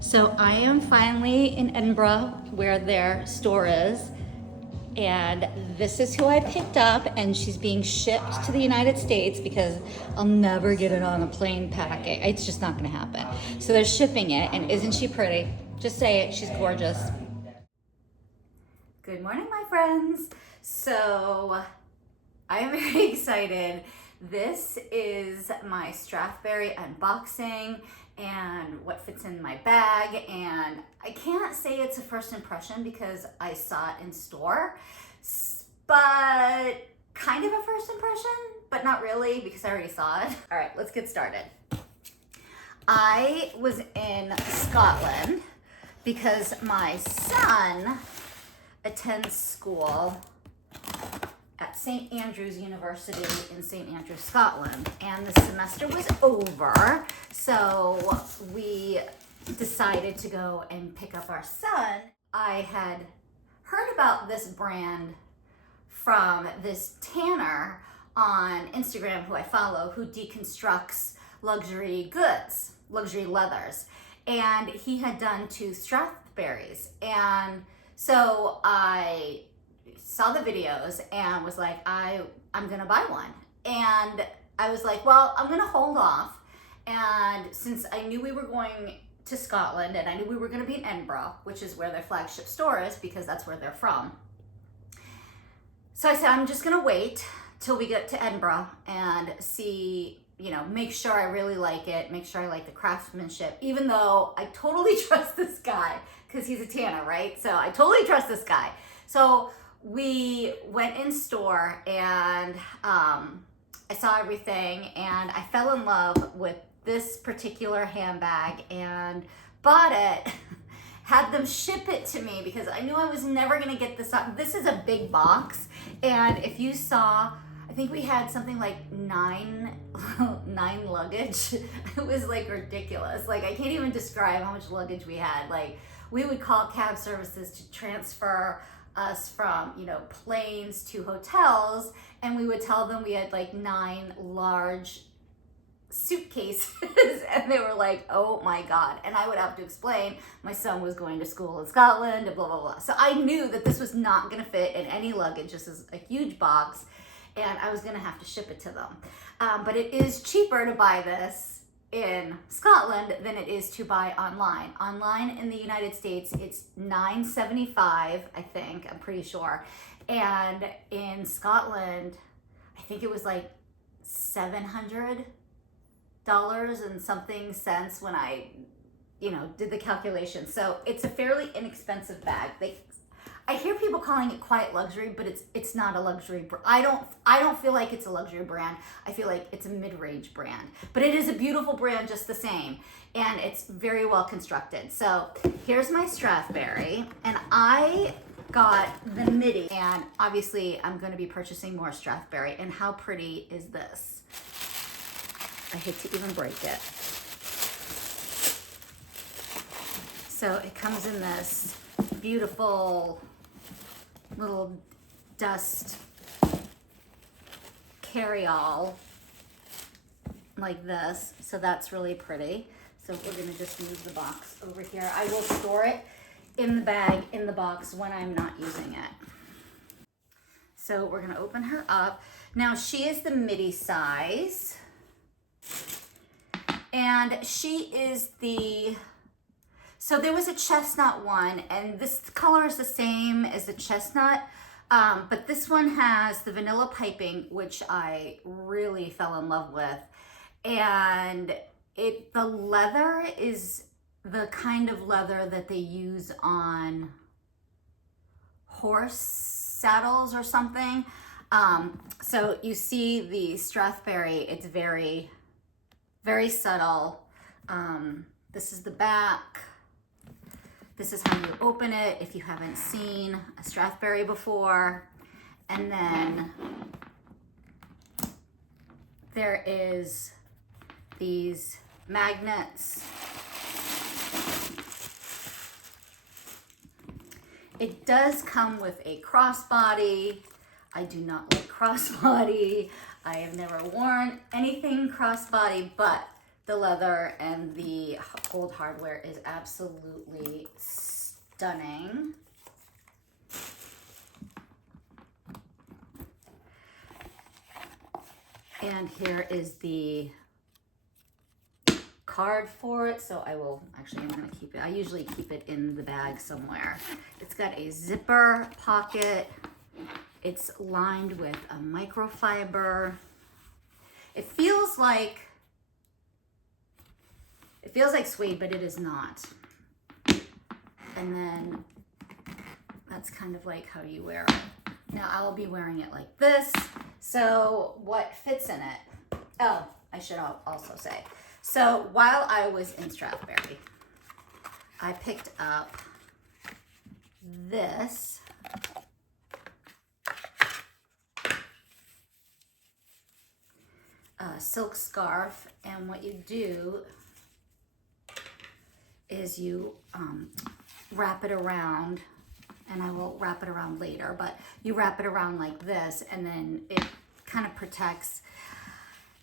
So I am finally in Edinburgh where their store is, and this is who I picked up, and she's being shipped to the United States because I'll never get it on a plane packet. It's just not gonna happen. So they're shipping it, and isn't she pretty? Just say it, she's gorgeous. Good morning, my friends. So I'm very excited. This is my Strathberry unboxing and what fits in my bag, and I can't say it's a first impression because I saw it in store, but kind of a first impression, but not really because I already saw it. All right, let's get started. I was in Scotland because my son attends school at St. Andrews University in St. Andrews, Scotland, and the semester was over, so we decided to go and pick up our son. I had heard about this brand from this tanner on Instagram who I follow, who deconstructs luxury goods, luxury leathers, and he had done two Strathberries, and so I saw the videos and was like, I'm gonna buy one. And I was like, well, I'm gonna hold off. And since I knew we were going to Scotland and I knew we were gonna be in Edinburgh, which is where their flagship store is because that's where they're from. So I said, I'm just gonna wait till we get to Edinburgh and see, make sure I really like it, make sure I like the craftsmanship, even though I totally trust this guy because he's a tanner, right? So I totally trust this guy. So we went in store and I saw everything and I fell in love with this particular handbag and bought it, had them ship it to me because I knew I was never gonna get this up. This is a big box, and if you saw, I think we had something like nine luggage. It was like ridiculous. Like I can't even describe how much luggage we had. Like we would call cab services to transfer us from planes to hotels, and we would tell them we had like 9 large suitcases and they were like, oh my god. And I would have to explain my son was going to school in Scotland and blah blah blah. So I knew that this was not going to fit in any luggage. This is a huge box and I was going to have to ship it to them, but it is cheaper to buy this in Scotland than it is to buy online. Online in the United States, it's $9.75, I think, I'm pretty sure. And in Scotland, I think it was like $700 and something cents when I, did the calculation. So it's a fairly inexpensive bag. I hear people calling it quiet luxury, but it's not a luxury. I don't feel like it's a luxury brand. I feel like it's a mid-range brand, but it is a beautiful brand just the same, and it's very well constructed. So here's my Strathberry, and I got the Midi, and obviously I'm going to be purchasing more Strathberry. And how pretty is this? I hate to even break it. So it comes in this beautiful little dust carry-all like this. So that's really pretty. So we're gonna just move the box over here. I will store it in the bag, in the box when I'm not using it. So we're gonna open her up. Now she is the midi size. And she is so there was a chestnut one, and this color is the same as the chestnut, but this one has the vanilla piping, which I really fell in love with. And the leather is the kind of leather that they use on horse saddles or something. So you see the Strathberry, it's very, very subtle. This is the back. This is how you open it if you haven't seen a Strathberry before. And then there is these magnets. It does come with a crossbody. I do not like crossbody. I have never worn anything crossbody, but The leather and the gold hardware is absolutely stunning. And here is the card for it. So I will, actually I'm gonna keep it. I usually keep it in the bag somewhere. It's got a zipper pocket. It's lined with a microfiber. It feels like suede, but it is not. And then that's kind of like how you wear it. Now I'll be wearing it like this. So what fits in it? Oh, I should also say. So while I was in Strathberry, I picked up this silk scarf, and what you do is you wrap it around, and I will wrap it around later, but you wrap it around like this, and then it kind of protects.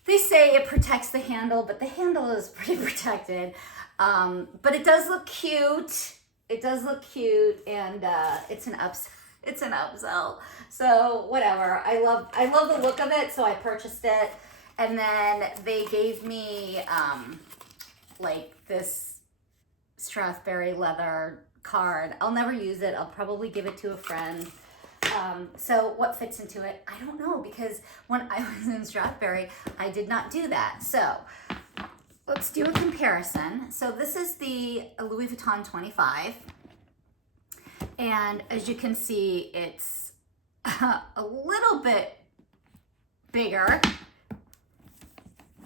They say it protects the handle, but the handle is pretty protected. But it does look cute. It does look cute, and it's an upsell. So whatever. I love the look of it, so I purchased it. And then they gave me like this Strathberry leather card. I'll never use it. I'll probably give it to a friend. So what fits into it? I don't know, because when I was in Strathberry, I did not do that. So let's do a comparison. So this is the Louis Vuitton 25. And as you can see, it's a little bit bigger.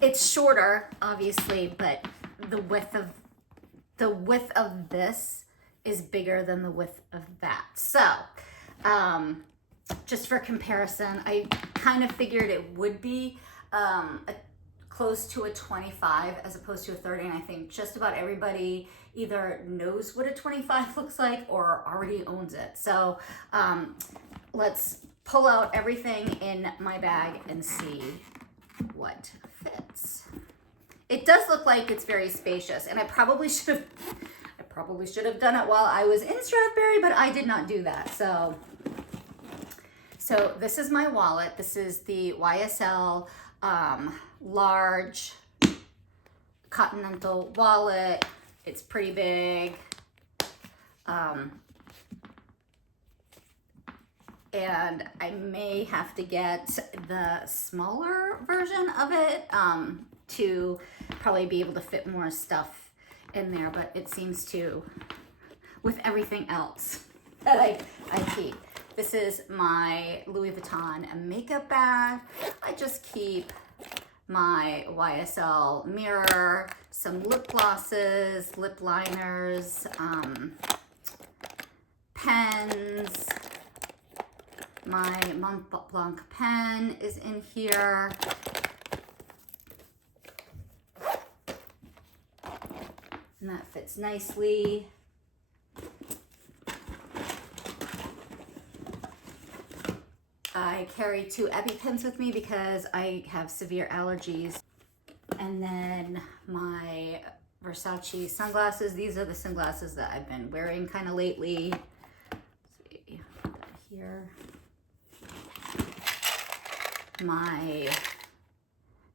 It's shorter, obviously, but the width of this is bigger than the width of that. So, just for comparison, I kind of figured it would be close to a 25 as opposed to a 30, and I think just about everybody either knows what a 25 looks like or already owns it. So, let's pull out everything in my bag and see what fits. It does look like it's very spacious, and I probably should have done it while I was in Strathberry, but I did not do that. So this is my wallet. This is the YSL large continental wallet. It's pretty big. And I may have to get the smaller version of it to probably be able to fit more stuff in there, but it seems to, with everything else that I keep. This is my Louis Vuitton makeup bag. I just keep my YSL mirror, some lip glosses, lip liners, pens. My Mont Blanc pen is in here. And that fits nicely. I carry 2 EpiPens with me because I have severe allergies. And then my Versace sunglasses. These are the sunglasses that I've been wearing kind of lately. Let's see, put that here. My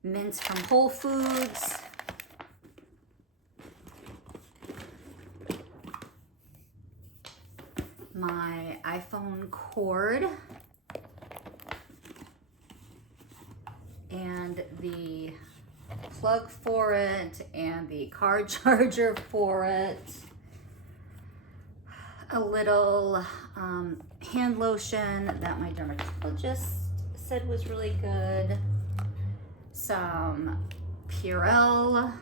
mints from Whole Foods. My iPhone cord. And the plug for it, and the car charger for it. A little hand lotion that my dermatologist said was really good. Some Purell.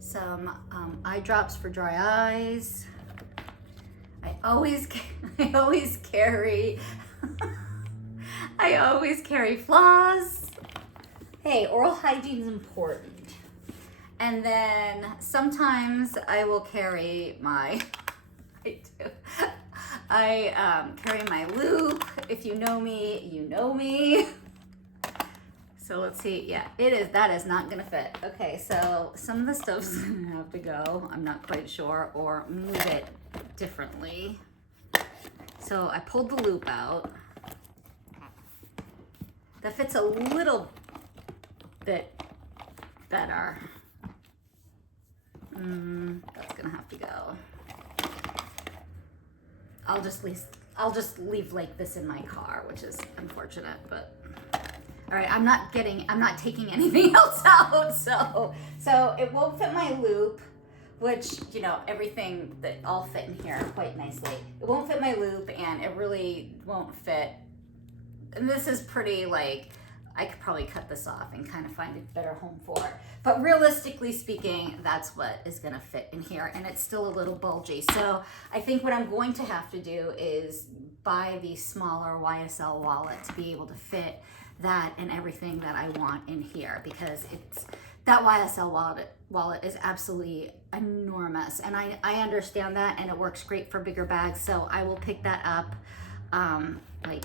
Some eye drops for dry eyes. I always carry floss. Hey, oral hygiene is important. And then sometimes I will carry my, I carry my lube. If you know me, you know me. So let's see. Yeah, it is. That is not gonna fit. Okay, so some of the stuff's gonna have to go. I'm not quite sure, or move it differently. So I pulled the loop out. That fits a little bit better. That's gonna have to go. I'll just leave like this in my car, which is unfortunate, but all right, I'm not taking anything else out. So it won't fit my loop, which, you know, everything that all fit in here quite nicely. It won't fit my loop, and it really won't fit. And this is pretty, like, I could probably cut this off and kind of find a better home for it. But realistically speaking, that's what is gonna fit in here, and it's still a little bulgy. So I think what I'm going to have to do is buy the smaller YSL wallet to be able to fit that and everything that I want in here, because that YSL wallet is absolutely enormous, and I understand that, and it works great for bigger bags. So I will pick that up like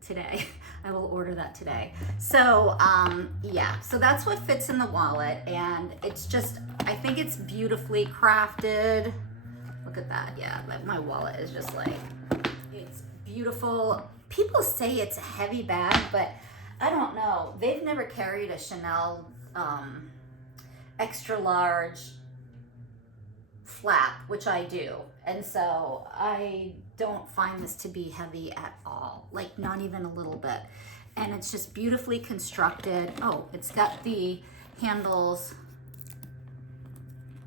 today. I will order that today. So yeah, so that's what fits in the wallet, and it's just, I think it's beautifully crafted. Look at that. Yeah, my wallet is just like, it's beautiful. People say it's a heavy bag, but I don't know. They've never carried a Chanel extra large flap, which I do. And so I don't find this to be heavy at all, like not even a little bit. And it's just beautifully constructed. Oh, it's got the handles,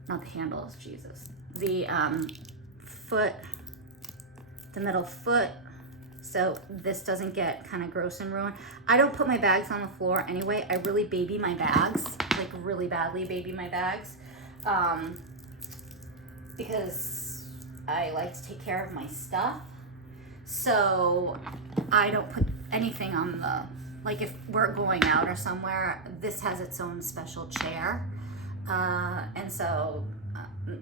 not the handles, Jesus. The foot, the middle foot, so this doesn't get kind of gross and ruined. I don't put my bags on the floor anyway. I really baby my bags, like really badly baby my bags, because I like to take care of my stuff. So I don't put anything on the, like if we're going out or somewhere, this has its own special chair. And so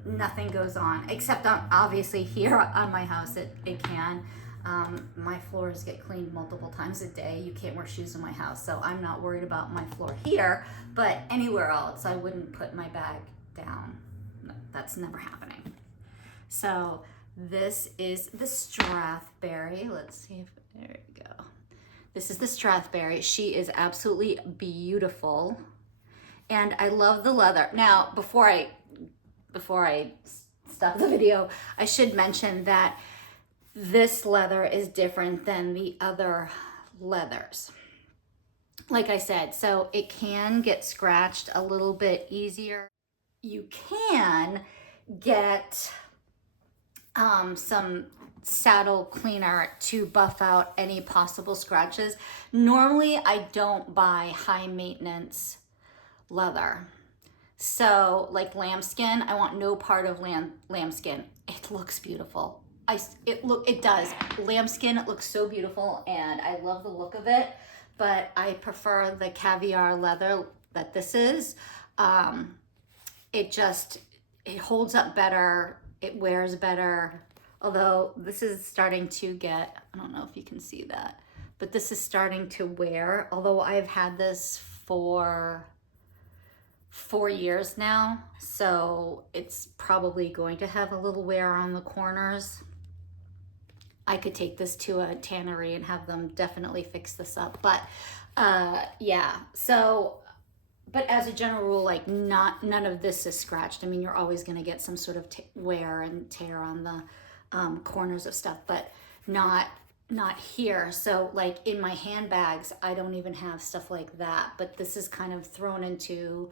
nothing goes on, except on, obviously here on my house, it can. My floors get cleaned multiple times a day. You can't wear shoes in my house, so I'm not worried about my floor here, but anywhere else, I wouldn't put my bag down. That's never happening. So this is the Strathberry. Let's see if, there we go. This is the Strathberry. She is absolutely beautiful, and I love the leather. Now, before I stop the video, I should mention that this leather is different than the other leathers. Like I said, so it can get scratched a little bit easier. You can get some saddle cleaner to buff out any possible scratches. Normally, I don't buy high maintenance leather. So like lambskin, I want no part of lambskin. It looks beautiful. It does. Lambskin, it looks so beautiful, and I love the look of it, but I prefer the caviar leather that this is. It holds up better. It wears better. Although this is starting to get, I don't know if you can see that, but this is starting to wear. Although I've had this for 4 years now, so it's probably going to have a little wear on the corners. I could take this to a tannery and have them definitely fix this up. But yeah, so, but as a general rule, like none of this is scratched. I mean, you're always gonna get some sort of wear and tear on the corners of stuff, but not here. So like in my handbags, I don't even have stuff like that, but this is kind of thrown into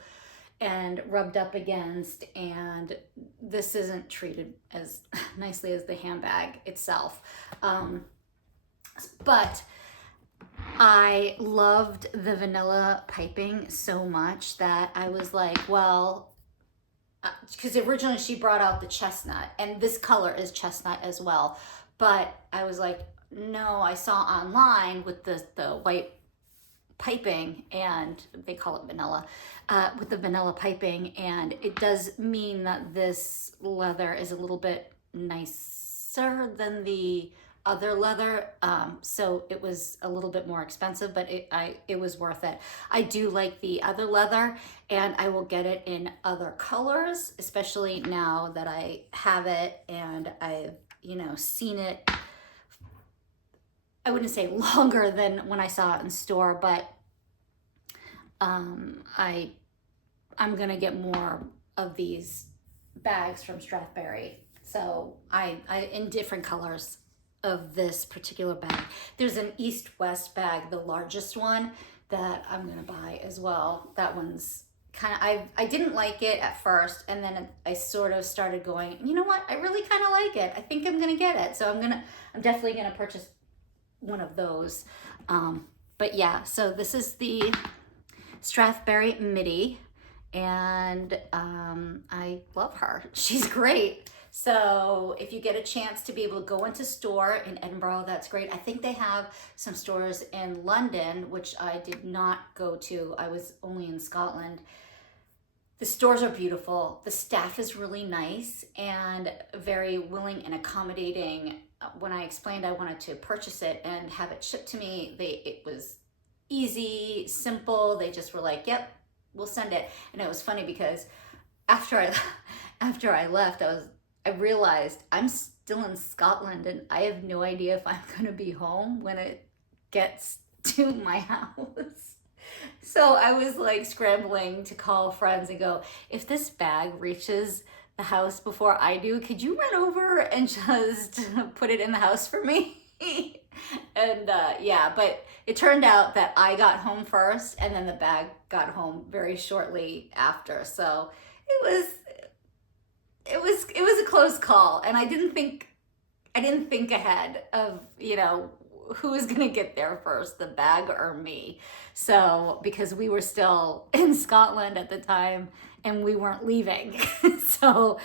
and rubbed up against, and this isn't treated as nicely as the handbag itself. But I loved the vanilla piping so much that I was like, well, because originally she brought out the chestnut, and this color is chestnut as well, but I was like, no, I saw online with the white piping, and they call it vanilla, with the vanilla piping, and it does mean that this leather is a little bit nicer than the other leather, so it was a little bit more expensive, but it was worth it. I do like the other leather, and I will get it in other colors, especially now that I have it and I've, you know, seen it. I wouldn't say longer than when I saw it in store, but I'm gonna get more of these bags from Strathberry. So I in different colors of this particular bag. There's an East-West bag, the largest one, that I'm gonna buy as well. That one's kind of, I didn't like it at first, and then I sort of started going, you know what, I really kind of like it. I think I'm gonna get it. So I'm definitely gonna purchase one of those. But yeah, so this is the Strathberry Midi, and I love her. She's great. So if you get a chance to be able to go into store in Edinburgh, that's great. I think they have some stores in London, which I did not go to. I was only in Scotland. The stores are beautiful. The staff is really nice and very willing and accommodating. When I explained I wanted to purchase it and have it shipped to me, it was easy, simple. They just were like, yep, we'll send it. And it was funny because after I left, I realized I'm still in Scotland and I have no idea if I'm gonna be home when it gets to my house. So I was like scrambling to call friends and go, if this bag reaches the house before I do, could you run over and just put it in the house for me? And yeah, but it turned out that I got home first and then the bag got home very shortly after. So it was a close call, and I didn't think ahead of, you know, who was gonna get there first, the bag or me. So because we were still in Scotland at the time and we weren't leaving. So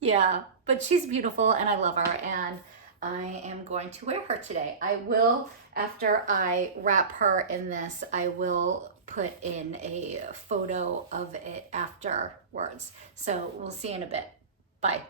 yeah, but she's beautiful and I love her, and I am going to wear her today. I will, after I wrap her in this, I will put in a photo of it afterwards. So we'll see in a bit. Bye.